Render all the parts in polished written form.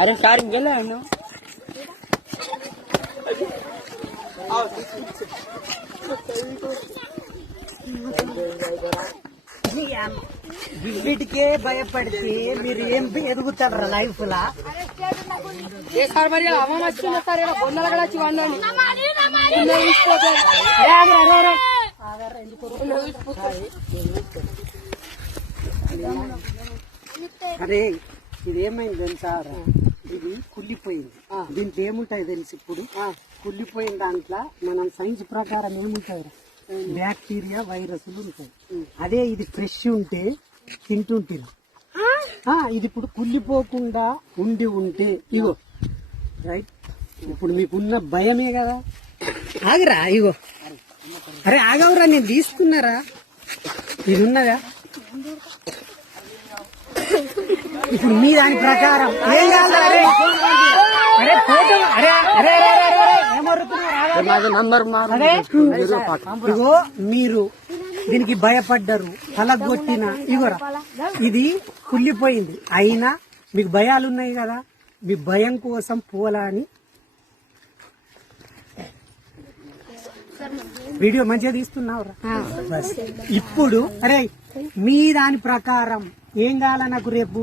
अरे स्टार्टिंग गेला ना వీటికే భయపడితే మీరు ఏం ఎదుగుతారా లైఫ్ లా? సార్ మరి అమ్మ వచ్చింది సార్ ఇలా బొందలు కూడా వచ్చి వండండి. అరే ఇదేమైంది తెలుసా? ఇది కుళ్ళిపోయింది. దీంట్లో ఏముంటాయి తెలుసు? ఇప్పుడు కుళ్ళిపోయిన దాంట్లో మనం సైన్స్ ప్రకారం ఏముంటాయి? బ్యాక్టీరియా, వైరస్లు ఉంటాయి. అదే ఇది ఫ్రెష్ ఉంటే తింటుంటారు. ఇది ఇప్పుడు కుళ్ళిపోకుండా ఉంటే ఇగో రైట్. ఇప్పుడు మీకున్న భయమే కదా. ఆగరా ఇగో. అరే ఆగవురా, నేను తీసుకున్నారా? ఇది ఉన్నదా? ఇప్పుడు మీ దాని ప్రకారం ఏం కాదు. అరే ఫోటో ఇగో మీరు దీనికి భయపడ్డారు, తలగొట్టిన ఇగోరా ఇది కుళ్ళిపోయింది. అయినా మీకు భయాలు ఉన్నాయి కదా, మీ భయం కోసం పోలా అని వీడియో మంచిగా తీస్తున్నావురా. బస్ ఇప్పుడు అరే మీ దాని ప్రకారం ఏం కావాలా నాకు రేపు?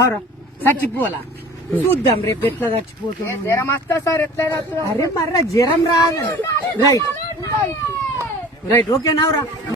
అవురా చచ్చిపోలా, చూద్దాం రేపు ఎట్లా చచ్చిపోతుంది. జ్వరం వస్తా సార్ ఎట్లయినా. అరే మర్రా జ్వరం రాదు. Right right ఓకేనావురా.